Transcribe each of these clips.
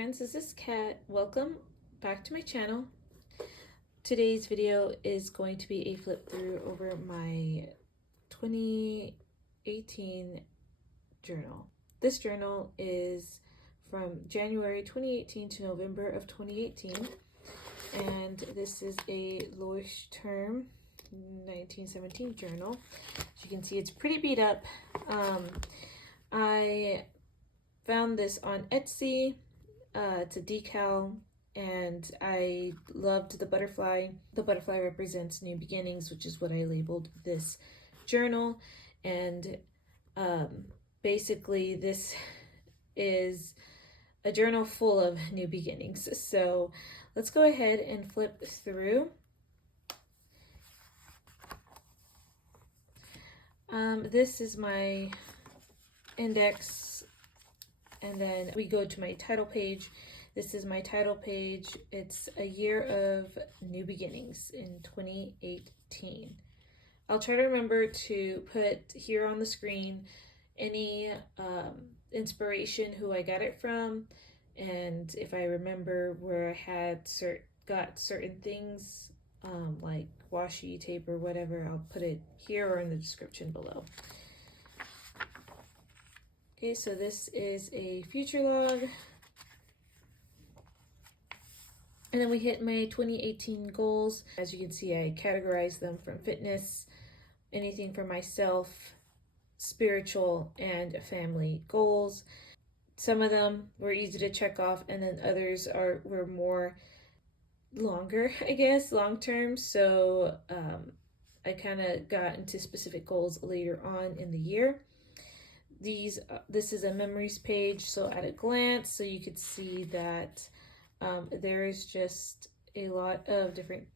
friends, this is Kat. Welcome back to my channel. Today's video is going to be a flip through over my 2018 journal. This journal is from January 2018 to November of 2018, and this is a Leuchtturm 1917 journal. As you can see, it's pretty beat up. I found this on Etsy. It's a decal, and I loved the butterfly. The butterfly represents new beginnings, which is what I labeled this journal. And basically this is a journal full of new beginnings. So let's go ahead and flip through. This is my index, and then we go to my title page. This is my title page. It's a year of new beginnings in 2018. I'll try to remember to put here on the screen any inspiration, who I got it from, and if I remember where I had got certain things, like washi tape or whatever, I'll put it here or in the description below. Okay, so this is a future log. And then we hit my 2018 goals. As you can see, I categorized them from fitness, anything for myself, spiritual, and family goals. Some of them were easy to check off, and then others were more longer, I guess, long term. So I kind of got into specific goals later on in the year. This is a memories page, so at a glance, so you could see that there is just a lot of different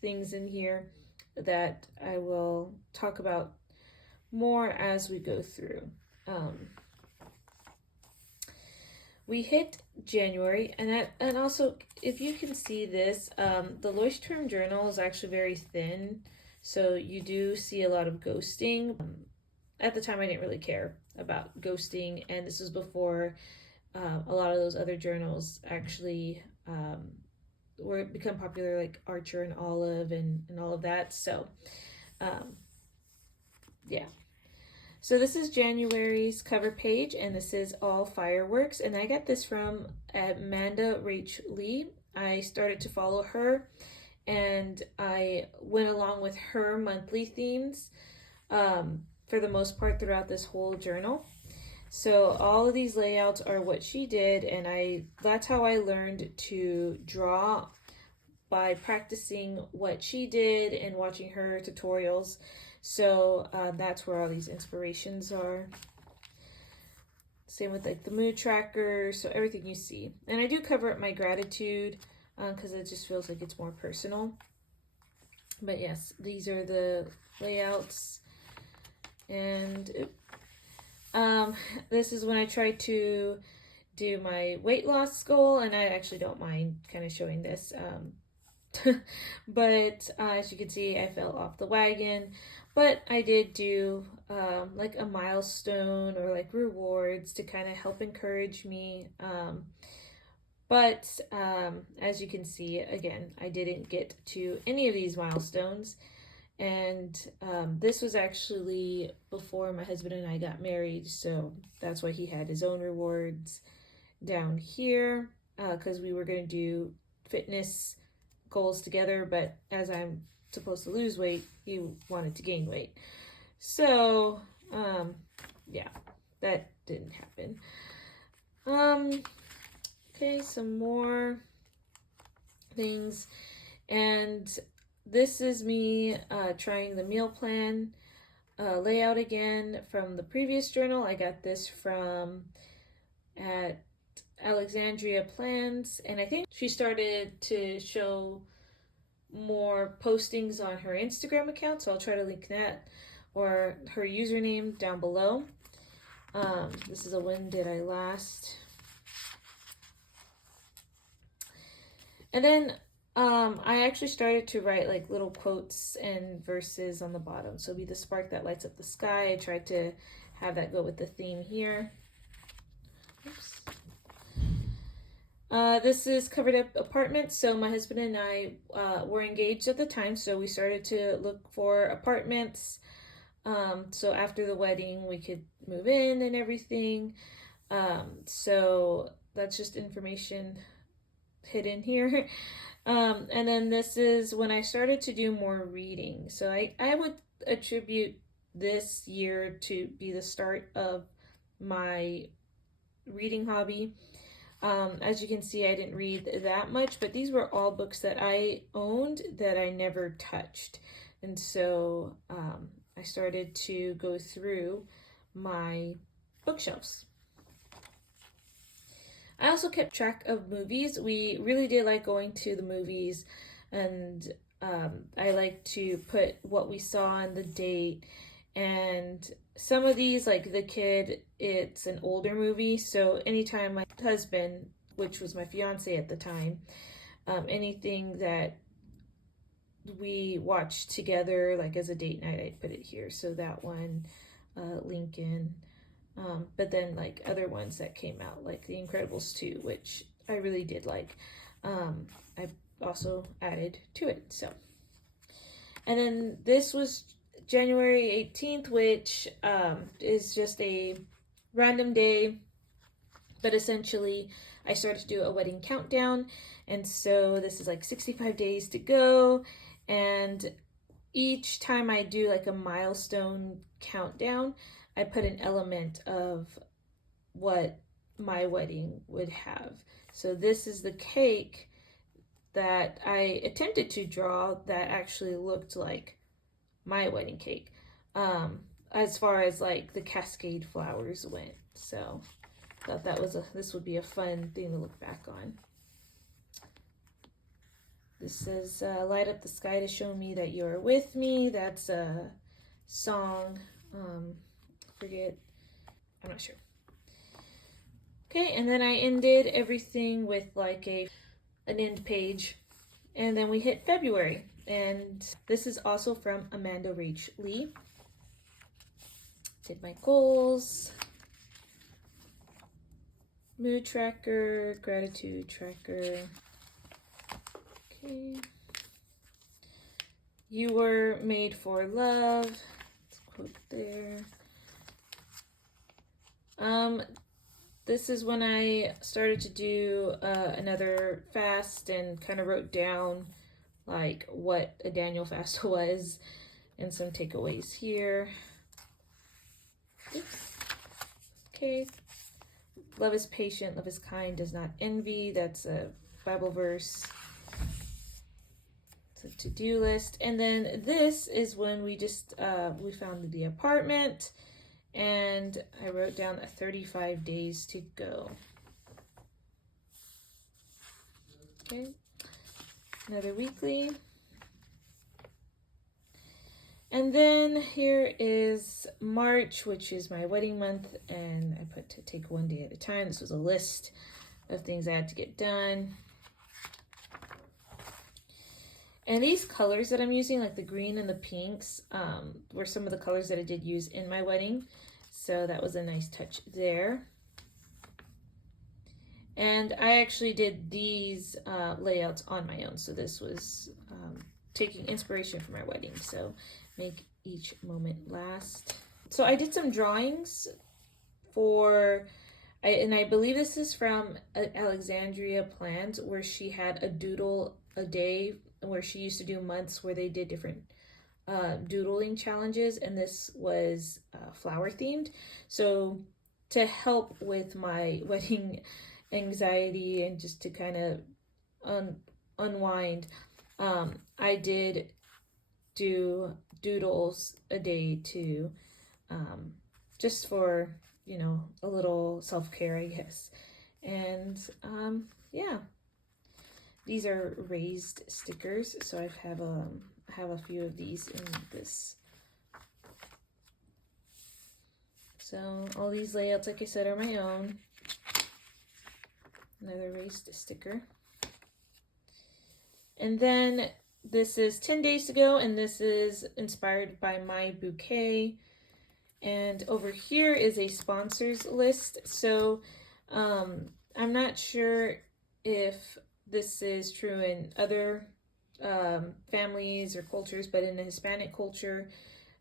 things in here that I will talk about more as we go through. We hit January, and also, if you can see this, the Leuchtturm journal is actually very thin, so you do see a lot of ghosting. At the time, I didn't really care about ghosting, and this was before a lot of those other journals actually were become popular, like Archer and Olive and all of that. So yeah. So this is January's cover page, and this is all fireworks, and I got this from Amanda Rach Lee. I started to follow her, and I went along with her monthly themes for the most part throughout this whole journal. So all of these layouts are what she did, and that's how I learned to draw, by practicing what she did and watching her tutorials. So that's where all these inspirations are. Same with like the mood tracker, so everything you see. And I do cover up my gratitude because it just feels like it's more personal. But yes, these are the layouts. And this is when I try to do my weight loss goal, and I actually don't mind kind of showing this. But as you can see, I fell off the wagon, but I did do like a milestone or like rewards to kind of help encourage me. But as you can see, again, I didn't get to any of these milestones. And this was actually before my husband and I got married, so that's why he had his own rewards down here, because we were going to do fitness goals together, but as I'm supposed to lose weight, he wanted to gain weight. So yeah, that didn't happen. Okay, some more things, and this is me trying the meal plan layout again from the previous journal. I got this from at Alexandria Plans, and I think she started to show more postings on her Instagram account, so I'll try to link that or her username down below. This is a when did I last. And then I actually started to write like little quotes and verses on the bottom. So be the spark that lights up the sky. I tried to have that go with the theme here. Oops. This is Covered Up Apartments. So my husband and I were engaged at the time, so we started to look for apartments. So after the wedding, we could move in and everything. So that's just information hidden here. And then this is when I started to do more reading. So I would attribute this year to be the start of my reading hobby. As you can see, I didn't read that much, but these were all books that I owned that I never touched. And so I started to go through my bookshelves. I also kept track of movies. We really did like going to the movies, and I like to put what we saw on the date. And some of these, like The Kid, it's an older movie, so anytime my husband, which was my fiance at the time, anything that we watched together, like as a date night, I'd put it here. So that one, Lincoln. But then like other ones that came out, like The Incredibles 2, which I really did like, I also added to it. So, and then this was January 18th, which is just a random day, but essentially I started to do a wedding countdown, and so this is like 65 days to go, and each time I do like a milestone countdown, I put an element of what my wedding would have. So this is the cake that I attempted to draw that actually looked like my wedding cake, as far as like the cascade flowers went. So thought this would be a fun thing to look back on. This says light up the sky to show me that you're with me. That's a song. Forget, I'm not sure. Okay, and then I ended everything with like an end page, and then we hit February, and this is also from Amanda Rach Lee. Did my goals, mood tracker, gratitude tracker. Okay. You were made for love. Let's quote there. This is when I started to do another fast and kind of wrote down like what a Daniel fast was and some takeaways here. Oops. Okay. Love is patient, love is kind, does not envy. That's a Bible verse. It's a to-do list. And then this is when we just we found the apartment, and I wrote down 35 days to go. Okay, another weekly. And then here is March, which is my wedding month, and I put to take one day at a time. This was a list of things I had to get done. And these colors that I'm using, like the green and the pinks, were some of the colors that I did use in my wedding. So that was a nice touch there. And I actually did these layouts on my own. So this was taking inspiration from my wedding. So make each moment last. So I did some drawings for, and I believe this is from Alexandria Plans, where she had a doodle a day, where she used to do months where they did different doodling challenges, and this was flower themed. So to help with my wedding anxiety and just to kind of unwind, I did do doodles a day to just for, you know, a little self-care, I guess. And yeah, these are raised stickers, so I have a few of these in this. So all these layouts, like I said, are my own. Another raised sticker. And then this is 10 days to go, and this is inspired by my bouquet. And over here is a sponsors list. So I'm not sure if this is true in other families or cultures, but in the Hispanic culture,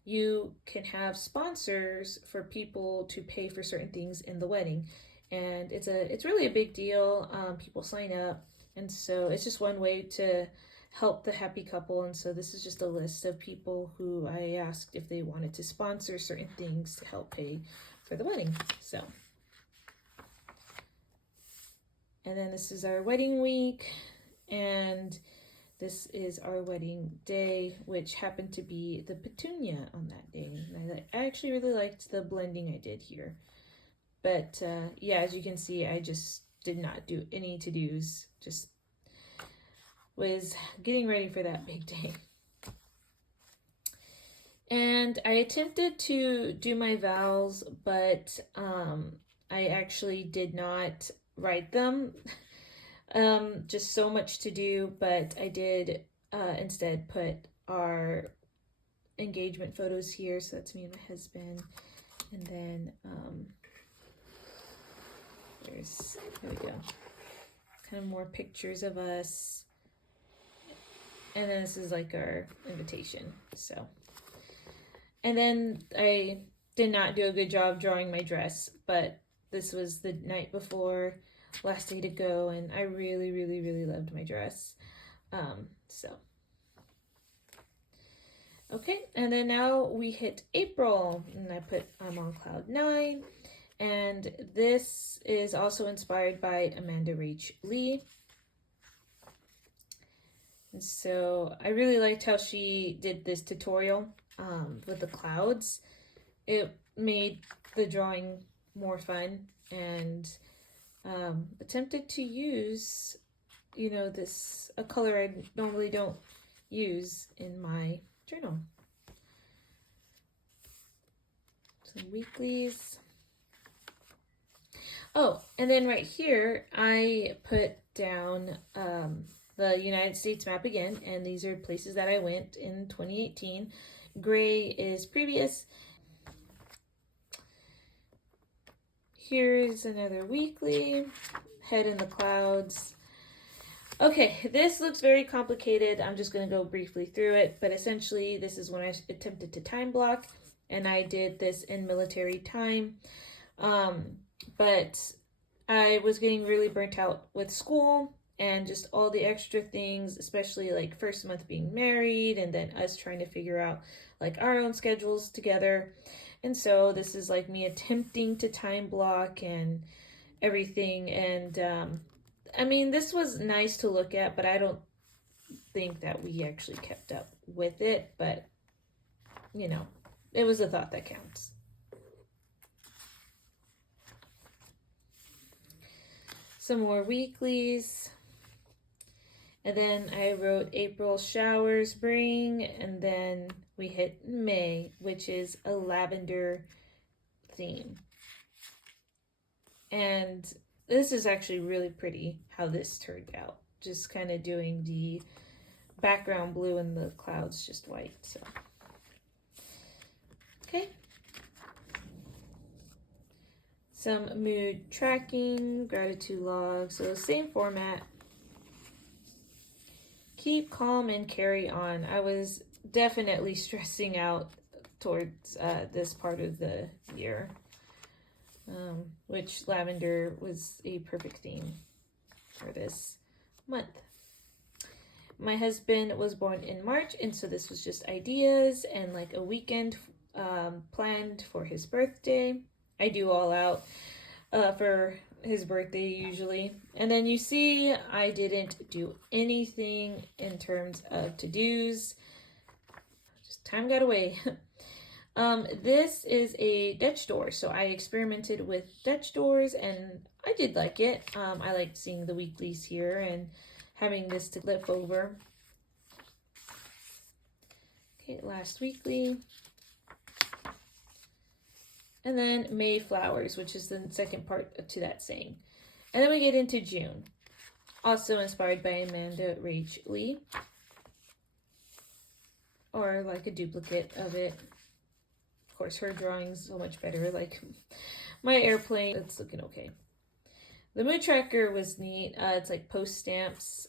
you can have sponsors for people to pay for certain things in the wedding, and it's really a big deal. People sign up, and so it's just one way to help the happy couple. And so this is just a list of people who I asked if they wanted to sponsor certain things to help pay for the wedding. So, and then this is our wedding week, and this is our wedding day, which happened to be the petunia on that day. And I actually really liked the blending I did here. But yeah, as you can see, I just did not do any to-dos. Just was getting ready for that big day. And I attempted to do my vows, but I actually did not write them. Just so much to do, but I did instead put our engagement photos here. So that's me and my husband. And then there we go. Kind of more pictures of us. And then this is like our invitation. So, and then I did not do a good job drawing my dress, but this was the night before, last day to go, and I really, really, really loved my dress. So, okay, and then now we hit April, and I'm on cloud 9, and this is also inspired by Amanda Rach Lee. And so I really liked how she did this tutorial with the clouds. It made the drawing more fun, and attempted to use, a color I normally don't use in my journal. Some weeklies. Oh, and then right here, I put down the United States map again, and these are places that I went in 2018. Gray is previous. Here's another weekly, Head in the Clouds. Okay, this looks very complicated. I'm just going to go briefly through it, but essentially this is when I attempted to time block, and I did this in military time. But I was getting really burnt out with school and just all the extra things, especially like first month being married and then us trying to figure out like our own schedules together. And so this is like me attempting to time block and everything. And I mean, this was nice to look at, but I don't think that we actually kept up with it. But, it was a thought that counts. Some more weeklies. And then I wrote April showers bring, and then we hit May, which is a lavender theme. And this is actually really pretty how this turned out. Just kind of doing the background blue and the clouds just white. So, okay. Some mood tracking, gratitude log. So same format. Keep calm and carry on. I was definitely stressing out towards this part of the year, which lavender was a perfect theme for this month. My husband was born in March, and so this was just ideas and like a weekend planned for his birthday. I do all out for his birthday usually. And then you see I didn't do anything in terms of to-dos. Just time got away. This is a Dutch door. So I experimented with Dutch doors and I did like it. I liked seeing the weeklies here and having this to flip over. Okay, last weekly. And then May flowers, which is the second part to that saying. And then we get into June. Also inspired by Amanda Rach Lee. Or like a duplicate of it. Of course, her drawing's so much better. Like my airplane, it's looking okay. The mood tracker was neat. It's like post stamps.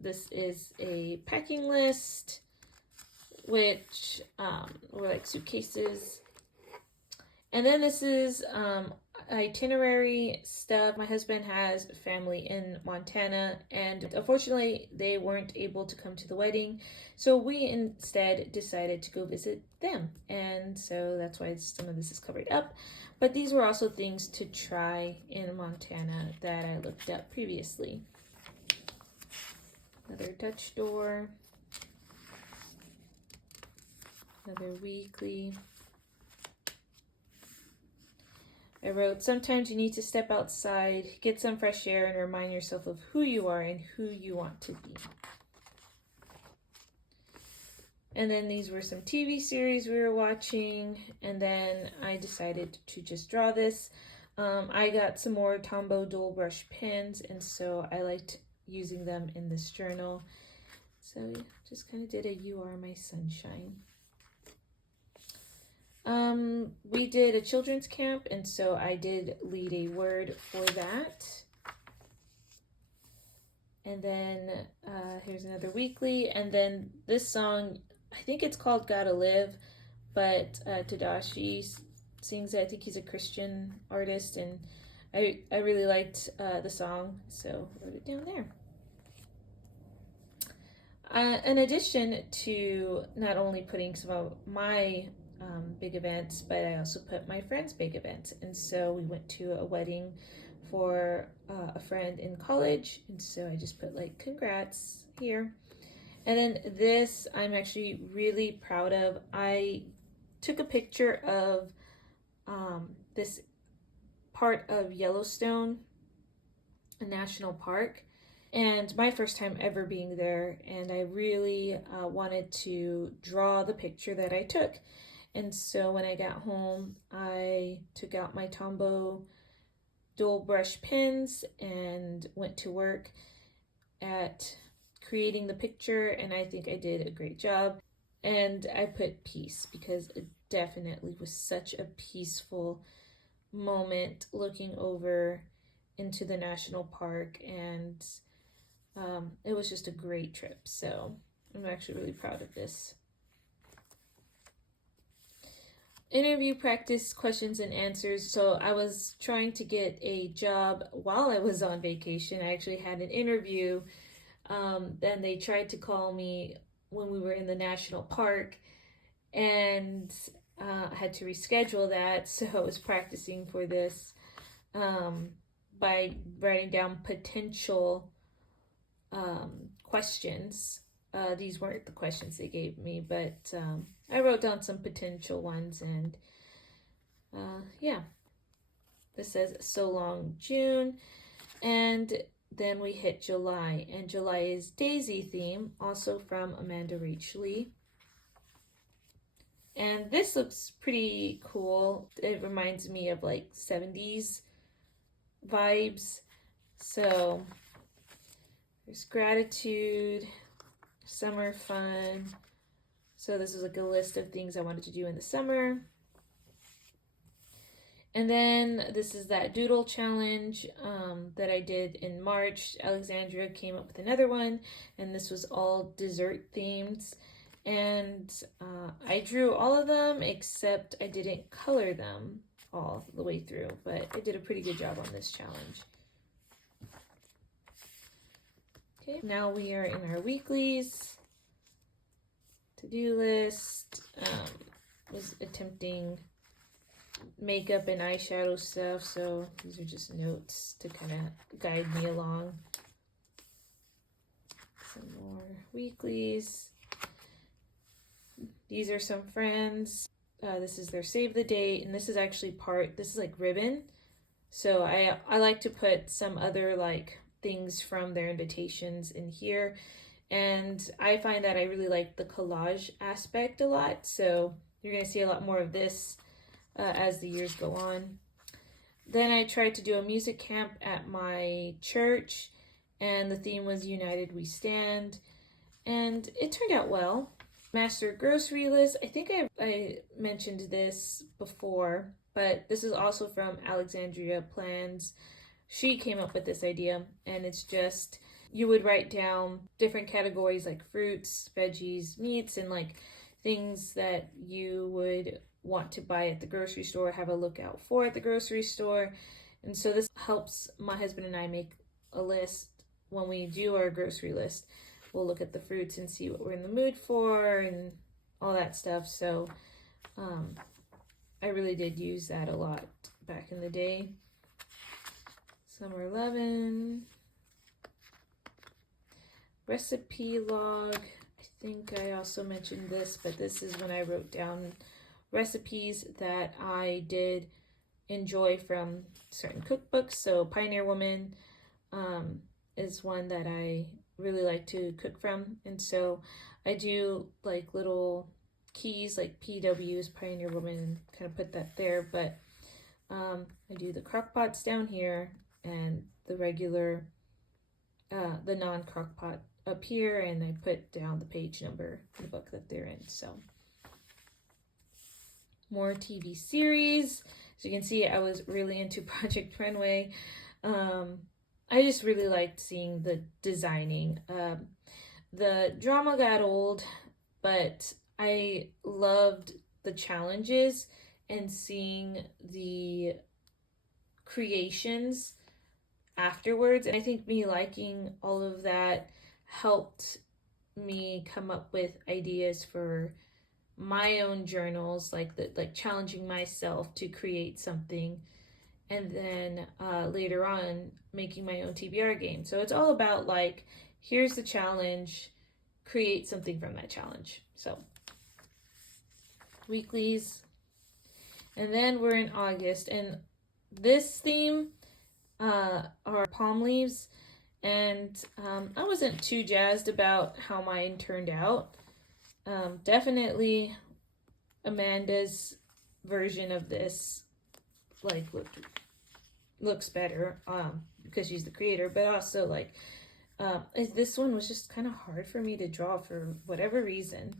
This is a packing list, which were like suitcases. And then this is itinerary stuff. My husband has family in Montana, and unfortunately, they weren't able to come to the wedding. So we instead decided to go visit them. And so that's why some of this is covered up. But these were also things to try in Montana that I looked up previously. Another Dutch door. Another weekly. I wrote, sometimes you need to step outside, get some fresh air, and remind yourself of who you are and who you want to be. And then these were some TV series we were watching, and then I decided to just draw this. I got some more Tombow dual brush pens, and so I liked using them in this journal. So just kind of did a You Are My Sunshine. We did a children's camp, and so I did lead a word for that. And then here's another weekly, and then this song, I think it's called Gotta Live, but Tadashi sings it. I think he's a Christian artist, and I really liked the song, so I wrote it down there. In addition to not only putting some of my big events, but I also put my friends' big events. And so we went to a wedding for a friend in college, and so I just put like congrats here. And then this I'm actually really proud of. I took a picture of this part of Yellowstone National Park, and my first time ever being there, and I really wanted to draw the picture that I took. And so when I got home, I took out my Tombow dual brush pens and went to work at creating the picture, and I think I did a great job. And I put peace because it definitely was such a peaceful moment looking over into the national park, and it was just a great trip. So I'm actually really proud of this. Interview practice questions and answers. So I was trying to get a job while I was on vacation. I actually had an interview. Then they tried to call me when we were in the national park, and I had to reschedule that. So I was practicing for this by writing down potential questions. These weren't the questions they gave me, but I wrote down some potential ones, and yeah. This says so long June, and then we hit July, and July is Daisy theme, also from Amanda Rach Lee. And this looks pretty cool. It reminds me of like 70s vibes. So there's gratitude, summer fun. So this is like a list of things I wanted to do in the summer. And then this is that doodle challenge that I did in March. Alexandria came up with another one, and this was all dessert themed. And I drew all of them, except I didn't color them all the way through, but I did a pretty good job on this challenge. Okay, now we are in our weeklies. To-do list. Was attempting makeup and eyeshadow stuff, so these are just notes to kind of guide me along. Some more weeklies. These are some friends. This is their save the date, and this is actually this is like ribbon. So I like to put some other like things from their invitations in here, and I find that I really like the collage aspect a lot, so you're going to see a lot more of this as the years go on. Then I tried to do a music camp at my church, and the theme was United We Stand, and it turned out well. Master grocery list. I think I mentioned this before, but this is also from Alexandria Plans. she came up with this idea, and it's just you would write down different categories like fruits, veggies, meats, and like things that you would want to buy at the grocery store, have a lookout for at the grocery store. And so this helps my husband and I make a list when we do our grocery list. We'll look at the fruits and see what we're in the mood for and all that stuff. So I really did use that a lot back in the day. Summer 11. Recipe log. I think I also mentioned this, but this is when I wrote down recipes that I did enjoy from certain cookbooks. So Pioneer Woman is one that I really like to cook from, and so I do like little keys like PW's Pioneer Woman and kind of put that there, but I do the crock pots down here and the regular the non-crock pot up here, and I put down the page number in the book that they're in. So more TV series. So you can see I was really into Project Runway. I just really liked seeing the designing. The drama got old, but I loved the challenges and seeing the creations afterwards. And I think me liking all of that helped me come up with ideas for my own journals, like challenging myself to create something, and then later on making my own TBR game. So it's all about like, here's the challenge, create something from that challenge. So weeklies. And then we're in August, and this theme are palm leaves, and I wasn't too jazzed about how mine turned out. Definitely Amanda's version of this like looks better because she's the creator, but also like this one was just kind of hard for me to draw for whatever reason.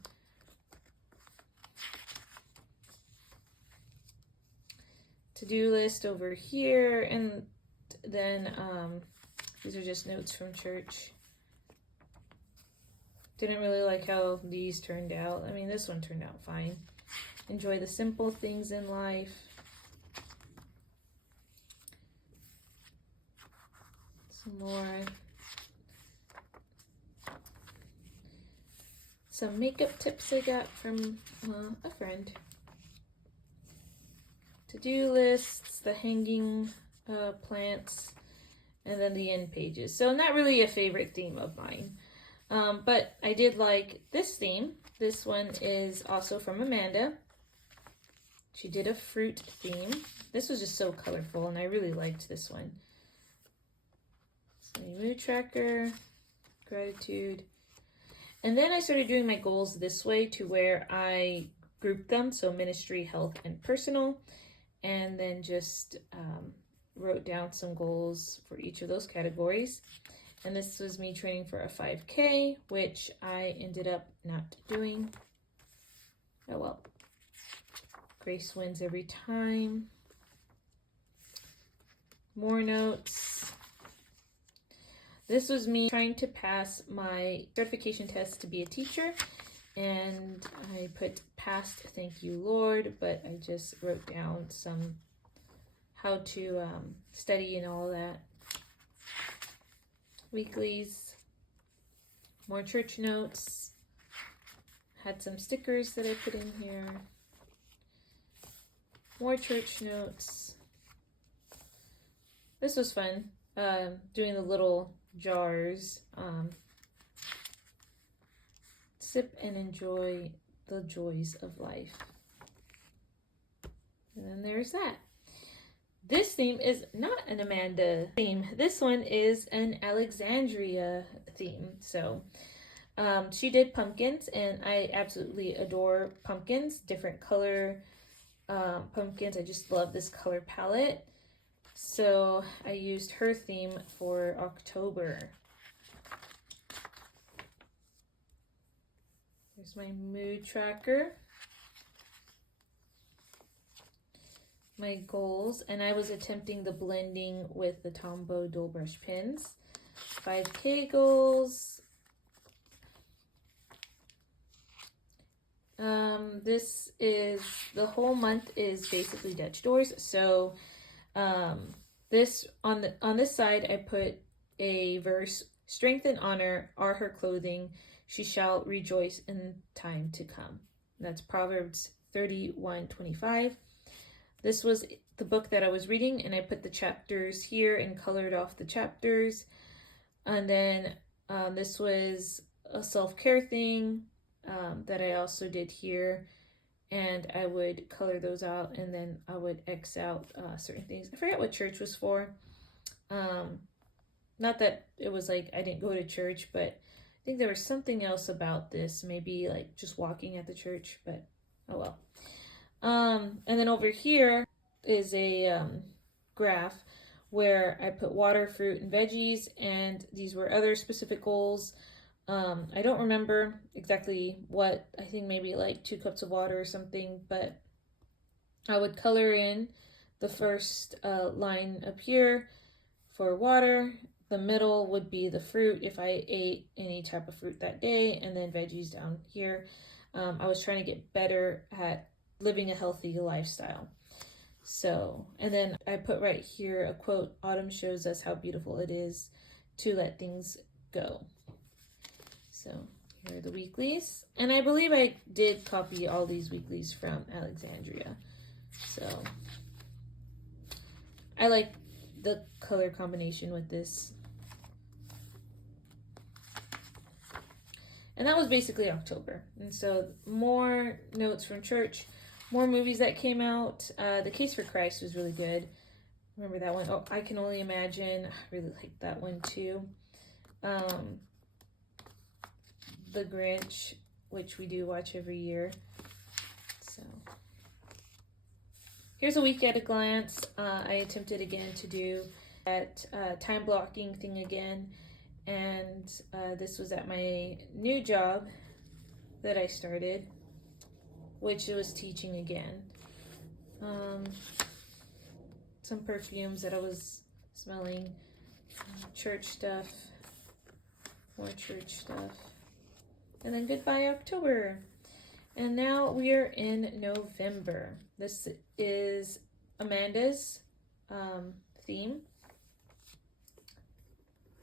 To-do list over here, and then these are just notes from church. Didn't really like how these turned out. I mean, this one turned out fine. Enjoy the simple things in life. Some more. Some makeup tips I got from a friend. To-do lists, the hanging plants, and then the end pages. So not really a favorite theme of mine. But I did like this theme. This one is also from Amanda. She did a fruit theme. This was just so colorful, and I really liked this one. So mood tracker, gratitude. And then I started doing my goals this way, to where I grouped them. So ministry, health, and personal. And then just wrote down some goals for each of those categories. And this was me training for a 5K, which I ended up not doing. Oh well. Grace wins every time. More notes. This was me trying to pass my certification test to be a teacher. And I put passed, thank you Lord, but I just wrote down some how to study and all that. Weeklies, more church notes, had some stickers that I put in here, more church notes. This was fun, doing the little jars. Sip and enjoy the joys of life. And then there's that. This theme is not an Amanda theme. This one is an Alexandria theme. So she did pumpkins, and I absolutely adore pumpkins, different color pumpkins. I just love this color palette. So I used her theme for October. Here's my mood tracker. my goals, and I was attempting the blending with the Tombow dual brush pens. 5K goals. This is, the whole month is basically Dutch doors. So this on this side I put a verse: strength and honor are her clothing, she shall rejoice in time to come. That's Proverbs 31:25. This was the book that I was reading, and I put the chapters here and colored off the chapters. And then this was a self-care thing that I also did here, and I would color those out, and then I would X out certain things. I forget what church was for. Not that it was like I didn't go to church, but I think there was something else about this, maybe like just walking at the church, but oh well. And then over here is a graph where I put water, fruit, and veggies, and these were other specific goals. I don't remember exactly what, I think maybe like 2 cups of water or something, but I would color in the first line up here for water. The middle would be the fruit if I ate any type of fruit that day, and then veggies down here. I was trying to get better at living a healthy lifestyle. So, and then I put right here a quote: autumn shows us how beautiful it is to let things go. So here are the weeklies, and I believe I did copy all these weeklies from Alexandria. So I like the color combination with this. And that was basically October. And so more notes from church, more movies that came out. The Case for Christ was really good. Remember that one? Oh, I Can Only Imagine. I really liked that one too. The Grinch, which we do watch every year. So here's a week at a glance. I attempted again to do that time blocking thing again. And this was at my new job that I started, which was teaching again. Some perfumes that I was smelling, church stuff, more church stuff, and then goodbye October. And now we are in November. This is Amanda's theme.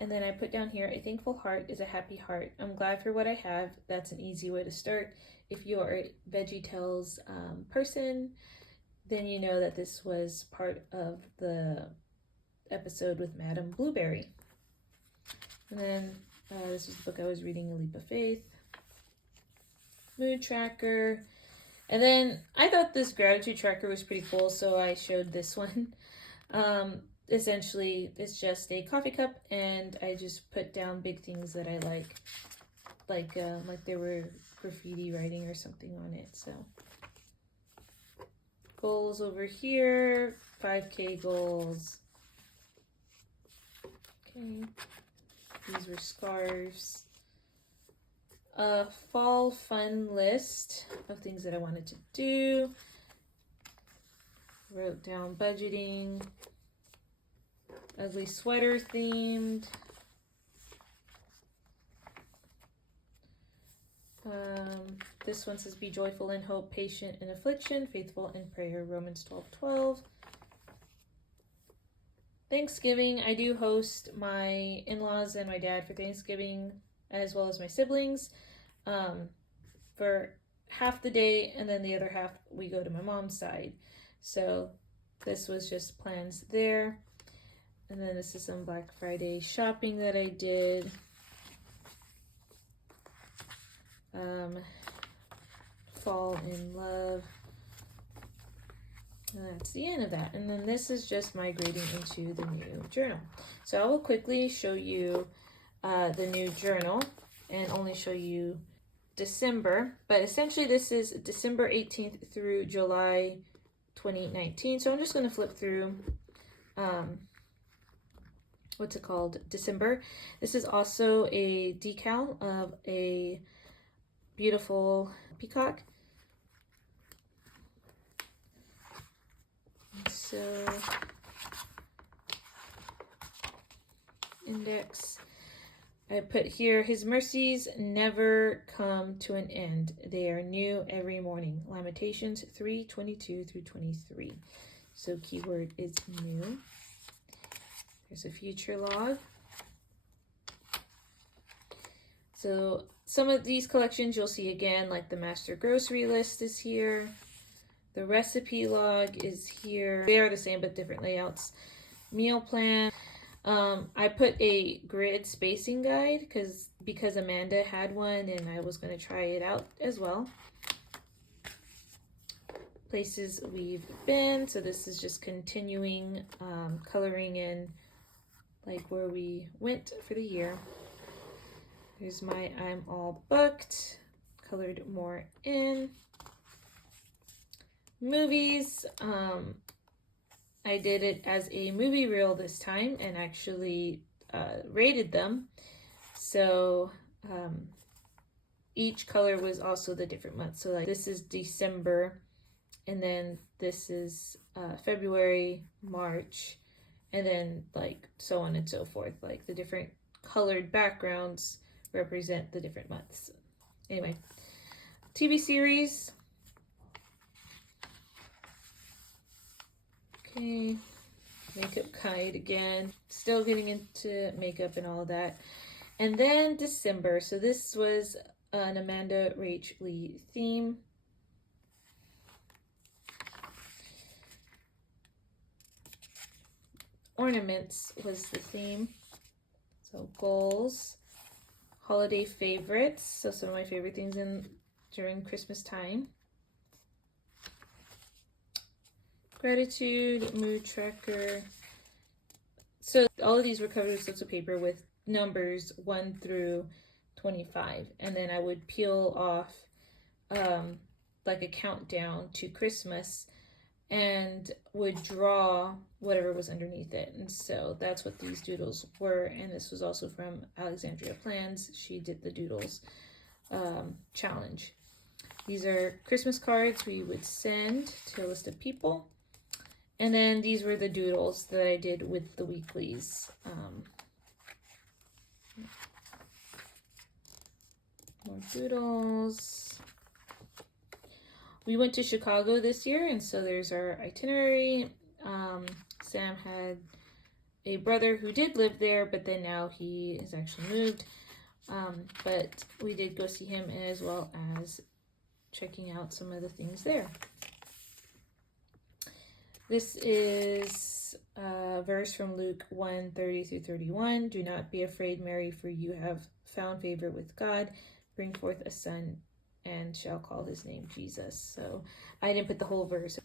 And then I put down here: a thankful heart is a happy heart. I'm glad for what I have. That's an easy way to start. If you are a VeggieTales person, then you know that this was part of the episode with Madame Blueberry. And then this was the book I was reading, A Leap of Faith. Mood tracker. And then I thought this gratitude tracker was pretty cool, so I showed this one. Essentially, it's just a coffee cup, and I just put down big things that I like there were graffiti writing or something on it. So goals over here, 5K goals. Okay, these were scarves. A fall fun list of things that I wanted to do. Wrote down budgeting. Ugly sweater themed. This one says be joyful in hope, patient in affliction, faithful in prayer, Romans 12:12. Thanksgiving, I do host my in-laws and my dad for Thanksgiving, as well as my siblings, for half the day, and then the other half we go to my mom's side. So this was just plans there. And then this is some Black Friday shopping that I did. Fall in love. And that's the end of that. And then this is just migrating into the new journal. So I will quickly show you the new journal and only show you December. But essentially this is December 18th through July 2019. So I'm just going to flip through what's it called? December. This is also a decal of a beautiful peacock. So index. I put here, his mercies never come to an end. They are new every morning. Lamentations 3:22 through 23. So keyword is new. There's a future log. So some of these collections you'll see again, like the master grocery list is here. The recipe log is here. They are the same but different layouts. Meal plan. I put a grid spacing guide because Amanda had one and I was going to try it out as well. Places we've been. So this is just continuing coloring in like where we went for the year. Here's my I'm all booked. Colored more in. Movies. I did it as a movie reel this time and actually rated them. So each color was also the different month. So like this is December, and then this is February, March, and then like so on and so forth. Like the different colored backgrounds represent the different months. Anyway, TV series. Okay, makeup guide again. Still getting into makeup and all of that. And then December. So this was an Amanda Rach Lee theme. Ornaments was the theme. So goals, holiday favorites. So some of my favorite things during Christmas time. Gratitude, mood tracker. So all of these were covered with slips of paper with numbers 1 through 25. And then I would peel off like a countdown to Christmas and would draw whatever was underneath it. And so that's what these doodles were. And this was also from Alexandria Plans. She did the doodles challenge. These are Christmas cards we would send to a list of people. And then these were the doodles that I did with the weeklies. More doodles. We went to Chicago this year, and so there's our itinerary. Sam had a brother who did live there, but then now he has actually moved. But we did go see him as well as checking out some of the things there. This is a verse from Luke 1:30 through 31. Do not be afraid, Mary, for you have found favor with God. Bring forth a son and shall call his name Jesus. So I didn't put the whole verse.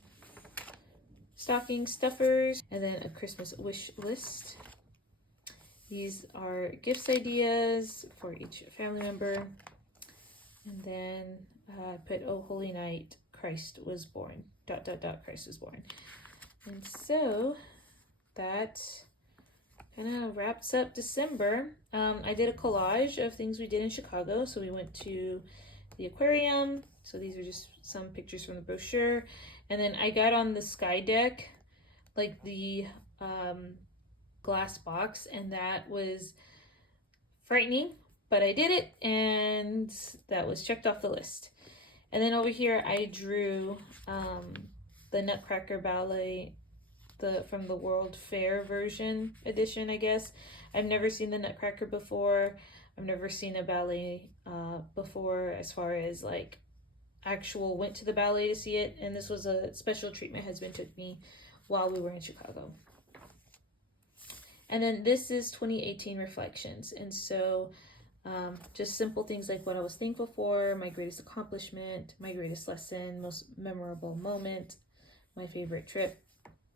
Stocking stuffers, and then a Christmas wish list. These are gifts ideas for each family member. And then I put, oh, holy night, Christ was born. ... Christ was born. And so that kind of wraps up December. I did a collage of things we did in Chicago. So we went to the aquarium. So these are just some pictures from the brochure. And then I got on the sky deck, like the glass box, and that was frightening, but I did it, and that was checked off the list. And then over here I drew the Nutcracker Ballet from the World Fair version edition, I guess. I've never seen the Nutcracker before. I've never seen a ballet before, as far as like actual went to the ballet to see it. And this was a special treat my husband took me while we were in Chicago. And then this is 2018 reflections. And so just simple things like what I was thankful for, my greatest accomplishment, my greatest lesson, most memorable moment, my favorite trip,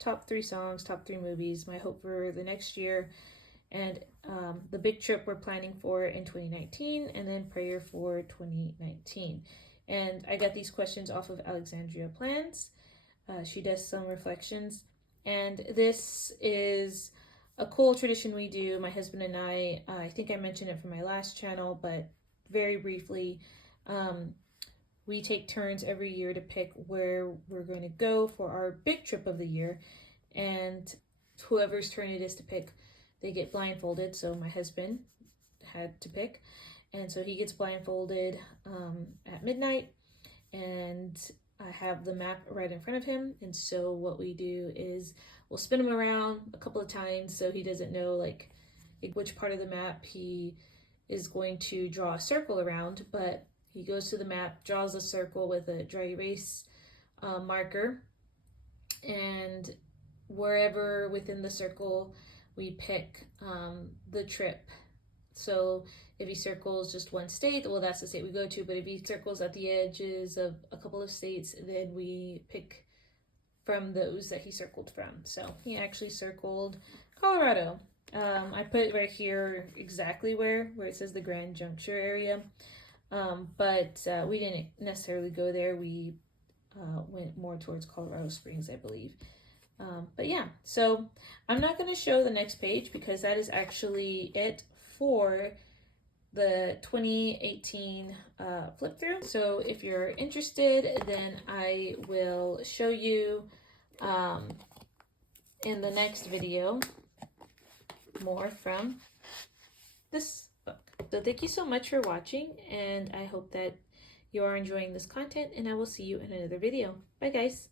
top 3 songs, top 3 movies, my hope for the next year, and the big trip we're planning for in 2019, and then prayer for 2019. And I got these questions off of Alexandria Plans. She does some reflections, and this is a cool tradition we do, my husband and I think I mentioned it from my last channel, but very briefly, we take turns every year to pick where we're going to go for our big trip of the year. and whoever's turn it is to pick, they get blindfolded. So my husband had to pick, and so he gets blindfolded at midnight, and I have the map right in front of him. And so what we do is we'll spin him around a couple of times so he doesn't know like which part of the map he is going to draw a circle around, but he goes to the map, draws a circle with a dry erase marker, and wherever within the circle we pick the trip. So if he circles just one state, well, that's the state we go to. But if he circles at the edges of a couple of states, then we pick from those that he circled from. So he actually circled Colorado. I put right here exactly where it says the Grand Junction area. But we didn't necessarily go there. We went more towards Colorado Springs, I believe. But yeah, so I'm not going to show the next page because that is actually it for the 2018 flip through. So if you're interested, then I will show you in the next video more from this book. So thank you so much for watching, and I hope that you are enjoying this content, and I will see you in another video. Bye guys.